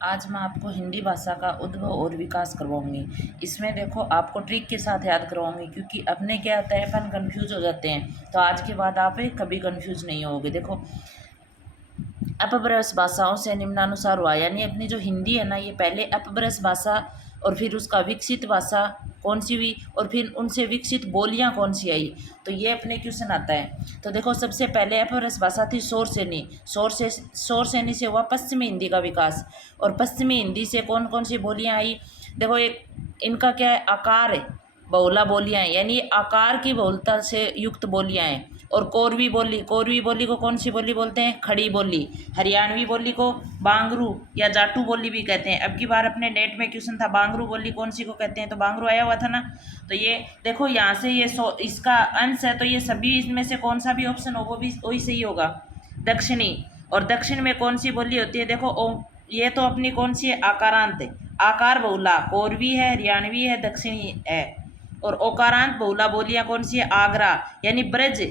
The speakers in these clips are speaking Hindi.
आज मैं आपको हिंदी भाषा का उद्भव और विकास करवाऊंगी। इसमें देखो आपको ट्रिक के साथ याद करवाऊंगी, क्योंकि अपने क्या होता है अपन कंफ्यूज हो जाते हैं। तो आज के बाद आप कभी कंफ्यूज नहीं होगे। देखो, अपभ्रंश भाषाओं से निम्नानुसार हुआ, यानी अपनी जो हिंदी है ना, ये पहले अपभ्रंश भाषा और फिर उसका विकसित भाषा कौन सी हुई और फिर उनसे विकसित बोलियां कौन सी आई। तो ये अपने क्वेश्चन आता है। तो देखो, सबसे पहले अपभ्रंश भाषा थी शौरसेनी। शौरसेनी से हुआ पश्चिमी हिंदी का विकास। और पश्चिमी हिंदी से कौन कौन सी बोलियां आई। देखो, एक इनका क्या है, आकार है, बहुला बोलियां हैं, यानी आकार की बहुलता से युक्त बोलियां हैं। और कोरवी बोली को कौन सी बोली बोलते हैं, खड़ी बोली। हरियाणवी बोली को बांगरू या जाटू बोली भी कहते हैं। अब की बार अपने नेट में क्वेश्चन था, बांगरू बोली कौन सी को कहते हैं, तो बांगरू आया हुआ था ना। तो ये देखो, यहाँ से ये इसका अंश है, तो ये सभी इसमें से कौन सा भी ऑप्शन हो वो भी वही सही होगा, दक्षिणी। और दक्षिण में कौन सी बोली होती है, देखो ये तो अपनी कौन सी है, आकारांत है। आकार बहुला कोरवी है, हरियाणवी है, दक्षिणी है। और ओकारांत बहुला बोलियां कौन सी है, आगरा, यानी ब्रज।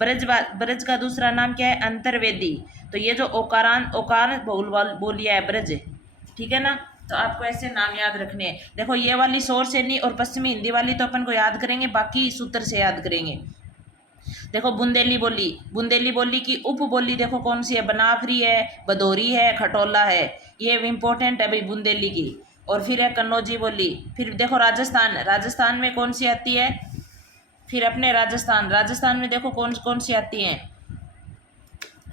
ब्रज का दूसरा नाम क्या है, अंतर्वेदी। तो ये जो ओकार बहुल बोलियां है, ब्रज। ठीक है ना। तो आपको ऐसे नाम याद रखने हैं। देखो, ये वाली शौरसेनी और पश्चिमी हिंदी वाली तो अपन को याद करेंगे, बाकी सूत्र से याद करेंगे। देखो, बुंदेली बोली की उप बोली देखो कौन सी है, बनाफरी है, भदौरी है, खटोला है। ये इंपॉर्टेंट है भाई, बुंदेली की। और फिर है कन्नौजी बोली। फिर देखो, राजस्थान में कौन सी आती है, फिर अपने राजस्थान में देखो कौन कौन सी आती हैं।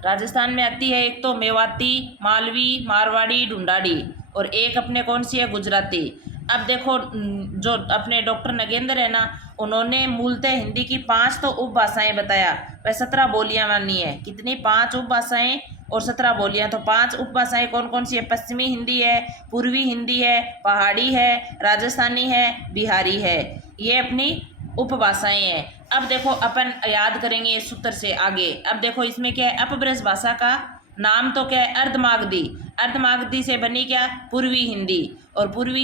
राजस्थान में आती है एक तो मेवाती, मालवी, मारवाड़ी, ढूंढाड़ी। और एक अपने कौन सी है, गुजराती। अब देखो, जो अपने डॉक्टर नगेंद्र है ना, उन्होंने मूलतः हिंदी की 5 तो उपभाषाएं बताया। वह 17 बोलियां मानी है। कितनी, 5 उपभाषाएं और 17 बोलियां। तो 5 उपभाषाएं कौन कौन सी है, पश्चिमी हिंदी है, पूर्वी हिंदी है, पहाड़ी है, राजस्थानी है, बिहारी है। ये अपनी उपभाषाएं हैं। अब देखो, अपन याद करेंगे इस सूत्र से आगे। अब देखो, इसमें क्या है, अपभ्रंश भाषा का नाम तो क्या है, अर्धमागधी। अर्धमागधी से बनी क्या, पूर्वी हिंदी। और पूर्वी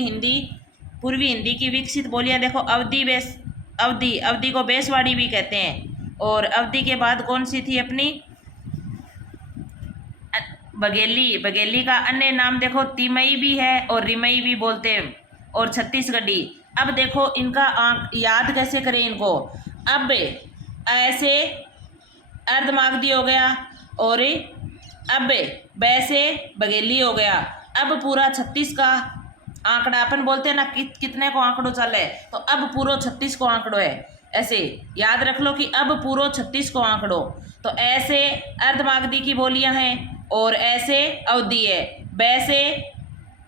हिंदी की विकसित बोलियां देखो, अवधी को बेसवाड़ी भी कहते हैं। और अवधी के बाद कौन सी थी अपनी, बघेली का अन्य नाम देखो तिमई भी है और रिमई भी बोलते हैं। और छत्तीसगढ़ी। अब देखो, इनका याद कैसे करें इनको। अब ऐसे अर्धमागधी हो गया, और अब वैसे बघेली हो गया। अब पूरा 36 का आंकड़ा, अपन बोलते हैं ना कितने को आंकड़ो चल है, तो अब पूरा 36 को आंकड़ो है। ऐसे याद रख लो कि अब पूरा 36 को आंकड़ो। तो ऐसे अर्धमागधी की बोलियां हैं, और ऐसे अवधि है। वैसे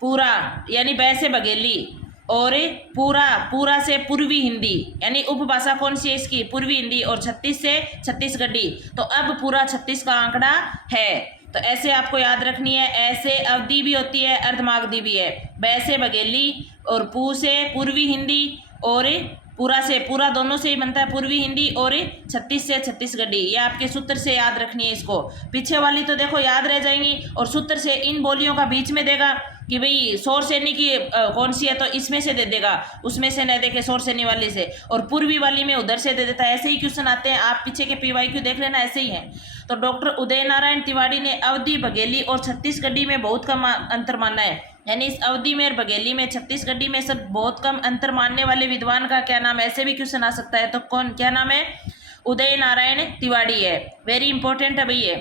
पूरा, यानी वैसे बघेली। और पूरा से पूर्वी हिंदी, यानी उपभाषा कौन सी है इसकी, पूर्वी हिंदी। और 36 से छत्तीसगढ़ी। तो अब पूरा 36 का आंकड़ा है। तो ऐसे आपको याद रखनी है। ऐसे अवधि भी होती है, अर्धमागधी भी है। वैसे बघेली, और पू से पूर्वी हिंदी, और पूरा से पूरा दोनों से ही बनता है पूर्वी हिंदी। और 36 से छत्तीसगढ़ी। ये आपके सूत्र से याद रखनी है इसको। पीछे वाली तो देखो याद रह जाएंगी, और सूत्र से इन बोलियों का बीच में देगा कि भाई शौरसेनी की कौन सी है, तो इसमें से दे देगा, उसमें से न देखे शौरसेनी वाली से। और पूर्वी वाली में उधर से दे देता है। ऐसे ही क्वेश्चन आते हैं, आप पीछे के PYQ देख लेना, ऐसे ही है। तो डॉक्टर उदय नारायण तिवारी ने अवधी, बघेली और छत्तीसगढ़ी में बहुत कम अंतर माना है। यानी इस अवधि में और बघेली में, छत्तीसगढ़ी में सब बहुत कम अंतर मानने वाले विद्वान का क्या नाम है, ऐसे भी क्वेश्चन आ सकता है। तो कौन, क्या नाम है, उदय नारायण तिवारी है। वेरी इंपॉर्टेंट है भैया,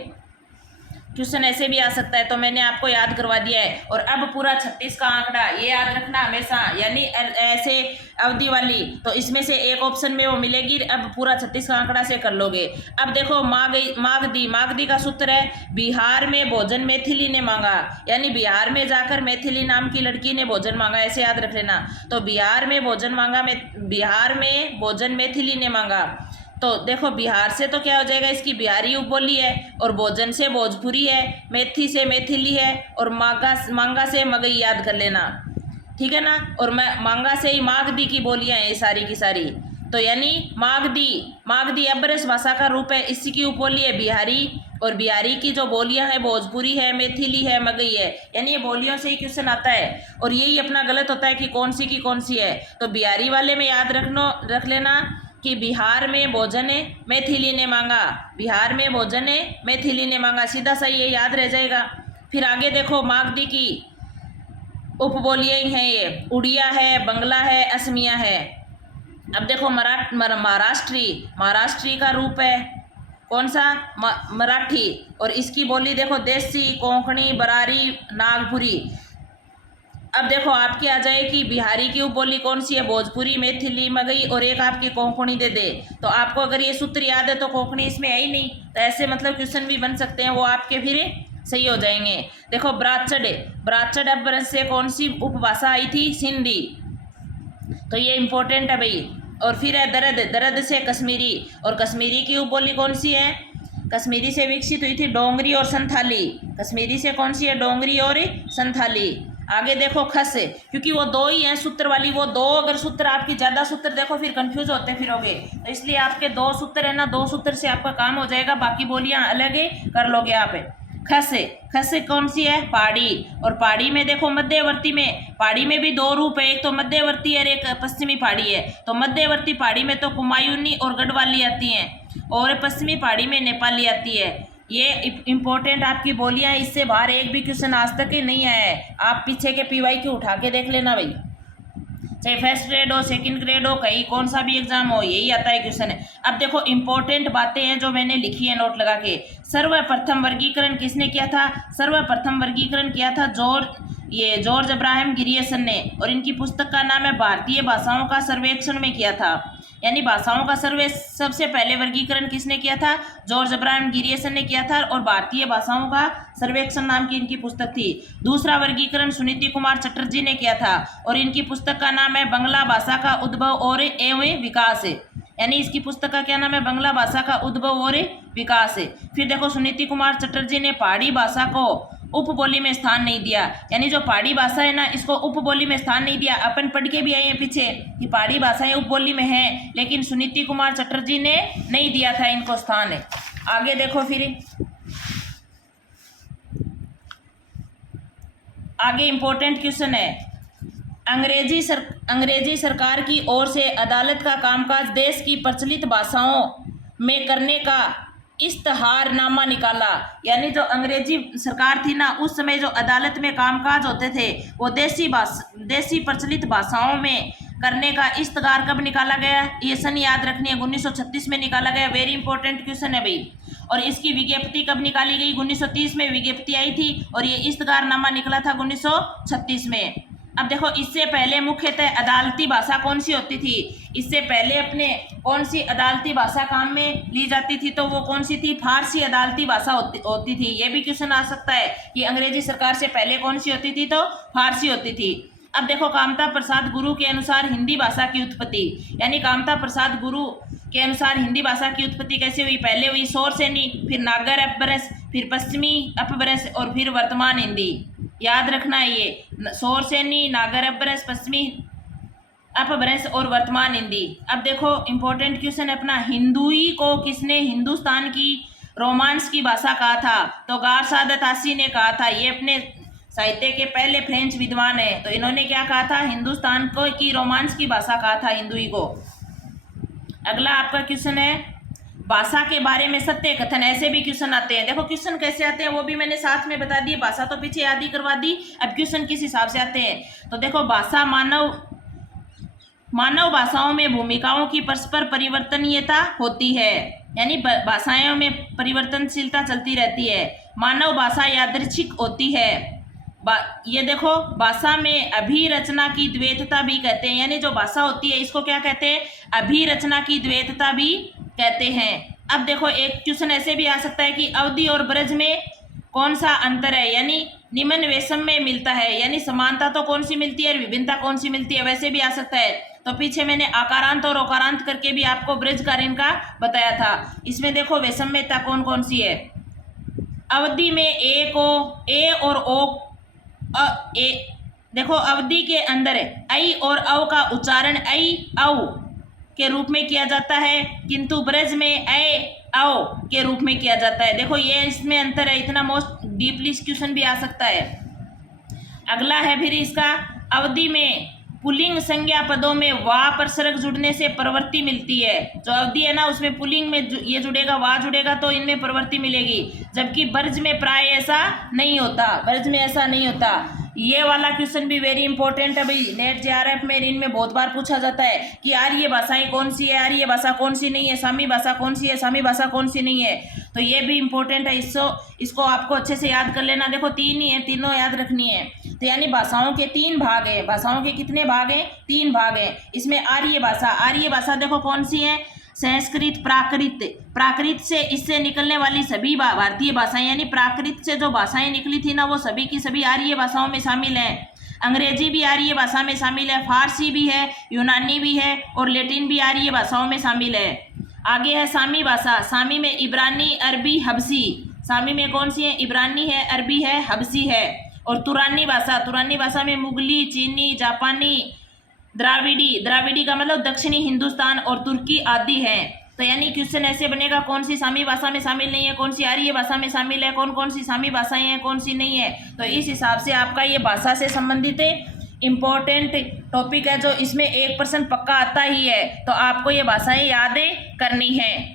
क्वेश्चन ऐसे भी आ सकता है। तो मैंने आपको याद करवा दिया है। और अब पूरा 36 का आंकड़ा ये याद रखना हमेशा, यानी ऐसे अवधि वाली, तो इसमें से एक ऑप्शन में वो मिलेगी। अब पूरा 36 का आंकड़ा से कर लोगे। अब देखो, मागधी का सूत्र है, बिहार में भोजन मैथिली ने मांगा। यानी बिहार में जाकर मैथिली नाम की लड़की ने भोजन मांगा, ऐसे याद रख लेना। तो बिहार में भोजन मैथिली ने मांगा। तो देखो, बिहार से तो क्या हो जाएगा, इसकी बिहारी उपबोली है। और भोजन से भोजपुरी है, मेथी से मैथिली है। और मांगा से मगई, याद कर लेना, ठीक है ना। और मांगा से ही मागधी की बोलियां हैं ये सारी की सारी। तो यानी मागधी अपभ्रंश भाषा का रूप है, इसी की उपबोली है बिहारी। और बिहारी की जो बोलियां हैं, भोजपुरी है, मैथिली है, मगई है। यानी ये बोलियों से ही क्वेश्चन आता है। और यही अपना गलत होता है कि कौन सी की कौन सी है। तो बिहारी वाले में याद रख लेना कि बिहार में भोजन मैथिली ने मांगा, बिहार में भोजन मैथिली ने मांगा, सीधा सही है, याद रह जाएगा। फिर आगे देखो, मागधी की उपबोलियाँ ही हैं ये, उड़िया है, बंगला है, असमिया है। अब देखो महाराष्ट्री का रूप है कौन सा, मराठी। और इसकी बोली देखो देसी, कोंकणी, बरारी, नागपुरी। अब देखो आपकी आ जाएगी बिहारी की उपबोली कौन सी है, भोजपुरी, मैथिली, मगही, और एक आपकी कोंकणी दे दे। तो आपको अगर ये सूत्र याद है तो कोंकणी इसमें है ही नहीं, तो ऐसे मतलब क्वेश्चन भी बन सकते हैं, वो आपके फिर सही हो जाएंगे। देखो ब्राचड अब से कौन सी उपभाषा आई थी, सिंधी, तो ये इंपॉर्टेंट है भाई। और फिर है दर्द से कश्मीरी, और कश्मीरी की उपबोली कौन सी है, कश्मीरी से विकसित हुई थी डोंगरी और संथाली। कश्मीरी से कौन सी है, डोंगरी और संथाली। आगे देखो खस, क्योंकि वो दो ही हैं सूत्र वाली, वो दो अगर सूत्र आपकी ज़्यादा सूत्र देखो फिर कंफ्यूज होते फिरोगे, तो इसलिए आपके दो सूत्र है ना, दो सूत्र से आपका काम हो जाएगा, बाकी बोलियां अलग ही कर लोगे आप। खस कौन सी है, पहाड़ी। और पहाड़ी में देखो मध्यवर्ती में, पहाड़ी में भी दो रूप है, एक तो मध्यवर्ती है और एक पश्चिमी पहाड़ी है। तो मध्यवर्ती पहाड़ी में तो कुमायूनी और गढ़वाली आती हैं, और पश्चिमी पहाड़ी में नेपाली आती है। ये इंपॉर्टेंट आपकी बोलियां, इससे बाहर एक भी क्वेश्चन आज तक ही नहीं आया है। आप पीछे के पीवाई की उठा के देख लेना भाई, चाहे फर्स्ट ग्रेड हो, सेकंड ग्रेड हो, कहीं कौन सा भी एग्जाम हो, यही आता है क्वेश्चन है। अब देखो इंपॉर्टेंट बातें हैं जो मैंने लिखी है नोट लगा के। सर्वप्रथम वर्गीकरण किसने किया था, सर्वप्रथम वर्गीकरण किया था जॉर्ज अब्राहम गिरियसन ने, और इनकी पुस्तक का नाम है भारतीय भाषाओं का सर्वेक्षण में किया था। यानी भाषाओं का सर्वे सबसे पहले वर्गीकरण किसने किया था, जॉर्ज अब्राहम गिरियसन ने किया था, और भारतीय भाषाओं का सर्वेक्षण नाम की इनकी पुस्तक थी। दूसरा वर्गीकरण सुनीति कुमार चटर्जी ने किया था, और इनकी पुस्तक का नाम है बंगला भाषा का उद्भव और एवं विकास। यानी इसकी पुस्तक का क्या नाम है, बंगला भाषा का उद्भव और विकास। फिर देखो सुनीति कुमार चटर्जी ने पहाड़ी भाषा को उपबोली में स्थान नहीं दिया, यानी जो पहाड़ी भाषा है ना इसको उपबोली में स्थान नहीं दिया। अपन पढ़ के भी आए हैं पीछे कि पहाड़ी भाषाएं उपबोली में हैं, लेकिन सुनीति कुमार चटर्जी ने नहीं दिया था इनको स्थान है। आगे देखो फिर आगे इंपॉर्टेंट क्वेश्चन है, अंग्रेजी सरकार की ओर से अदालत का कामकाज देश की प्रचलित भाषाओं में करने का इश्तहारनामा निकाला। यानी जो अंग्रेजी सरकार थी ना उस समय जो अदालत में कामकाज होते थे वो देसी प्रचलित भाषाओं में करने का इश्तहार कब निकाला गया, ये सन याद रखनी है, 1936 में निकाला गया। वेरी इंपॉर्टेंट क्वेश्चन है भाई। और इसकी विज्ञप्ति कब निकाली गई, 1930 में विज्ञप्ति आई थी, और ये इश्तहारनामा निकला था 1936 में। अब देखो इससे पहले मुख्यतः अदालती भाषा कौन सी होती थी, इससे पहले अपने कौन सी अदालती भाषा काम में ली जाती थी, तो वो कौन सी थी, फारसी अदालती भाषा होती थी। ये भी क्वेश्चन आ सकता है कि अंग्रेजी सरकार से पहले कौन सी होती थी, तो फारसी होती थी। अब देखो कामता प्रसाद गुरु के अनुसार हिंदी भाषा की उत्पत्ति, यानी कामता प्रसाद गुरु के अनुसार हिंदी भाषा की उत्पत्ति कैसे हुई, पहले हुई शौरसेनी, फिर नागर अपभ्रंश, फिर पश्चिमी अपभ्रंश, और फिर वर्तमान हिंदी। याद रखना है ये, शौरसेनी, नागर अपभ्रंश, पश्चिमी अपभ्रंश और वर्तमान हिंदी। अब देखो इंपॉर्टेंट क्वेश्चन है अपना, हिंदुई को किसने हिंदुस्तान की रोमांस की भाषा कहा था, तो गार सादत आसी ने कहा था। ये अपने साहित्य के पहले फ्रेंच विद्वान है, तो इन्होंने क्या कहा था, हिंदुस्तान को की रोमांस की भाषा कहा था हिंदुई को। अगला आपका क्वेश्चन है भाषा के बारे में सत्य कथन, ऐसे भी क्वेश्चन आते हैं। देखो क्वेश्चन कैसे आते हैं वो भी मैंने साथ में बता दिए, भाषा तो पीछे याद ही करवा दी, अब क्वेश्चन किस हिसाब से आते हैं। तो देखो भाषा मानव भाषाओं में भूमिकाओं की परस्पर परिवर्तनीयता होती है, यानी भाषाओं में परिवर्तनशीलता चलती रहती है। मानव भाषा यादृच्छिक होती है। ये देखो भाषा में अभिरचना की द्वैतता भी कहते हैं, यानी जो भाषा होती है इसको क्या कहते हैं, अभिरचना की द्वैतता भी कहते हैं। अब देखो एक क्वेश्चन ऐसे भी आ सकता है कि अवधि और ब्रज में कौन सा अंतर है, यानी निम्न वेशम में मिलता है, यानी समानता तो कौन सी मिलती है और विभिन्नता कौन सी मिलती है, वैसे भी आ सकता है। तो पीछे मैंने आकारांत और ओकारांत करके भी आपको ब्रज कार्य का बताया था। इसमें देखो वैषम्यता कौन कौन सी है, अवधि में ए और ओ देखो अवधि के अंदर ऐ और औ का उच्चारण ऐ औ के रूप में किया जाता है, किंतु ब्रज में ऐ औ के रूप में किया जाता है। देखो ये इसमें अंतर है, इतना मोस्ट डीपली क्वेश्चन भी आ सकता है। अगला है फिर इसका, अवधि में पुल्लिंग संज्ञा पदों में वा प्रसर्ग जुड़ने से प्रवृत्ति मिलती है। जो अवधि है ना उसमें पुल्लिंग में ये जुड़ेगा, वा जुड़ेगा तो इनमें प्रवृत्ति मिलेगी, जबकि ब्रज में प्राय ऐसा नहीं होता, ब्रज में ऐसा नहीं होता। ये वाला क्वेश्चन भी वेरी इंपॉर्टेंट है भाई, नेट जेआरएफ में इनमें बहुत बार पूछा जाता है कि आर्य भाषाएं कौन सी है, आर्य भाषा कौन सी नहीं है, सामी भाषा कौन सी है, सामी भाषा कौन सी नहीं है। तो ये भी इंपॉर्टेंट है, इसको आपको अच्छे से याद कर लेना। देखो 3 ही है, तीनों याद रखनी है। तो यानी भाषाओं के 3 भाग हैं। भाषाओं के कितने भाग हैं? 3 भाग हैं। इसमें आर्य भाषा देखो कौन सी है? संस्कृत, प्राकृत। प्राकृत से इससे निकलने वाली सभी भारतीय भाषाएं, यानी प्राकृत से जो भाषाएं निकली थी ना, वो सभी की सभी आर्य भाषाओं में शामिल हैं। अंग्रेजी भी आर्य भाषा में शामिल है, फारसी भी है, यूनानी भी है और लैटिन भी आर्य भाषाओं में शामिल है। आगे है सामी भाषा। सामी में इब्रानी, अरबी, हबसी। सामी में कौन सी है? इब्रानी है, अरबी है, हबसी है। और तुरानी भाषा में मुगली, चीनी, जापानी, द्राविडी का मतलब दक्षिणी हिंदुस्तान और तुर्की आदि है। तो यानी क्वेश्चन ऐसे बनेगा, कौन सी सामी भाषा में शामिल नहीं है, कौन सी आर्य भाषा में शामिल है, कौन कौन सी सामी भाषाएं हैं, कौन सी नहीं है। तो इस हिसाब से आपका ये भाषा से संबंधित इम्पोर्टेंट टॉपिक है, जो इसमें 1% पक्का आता ही है। तो आपको ये भाषाएं याद करनी है।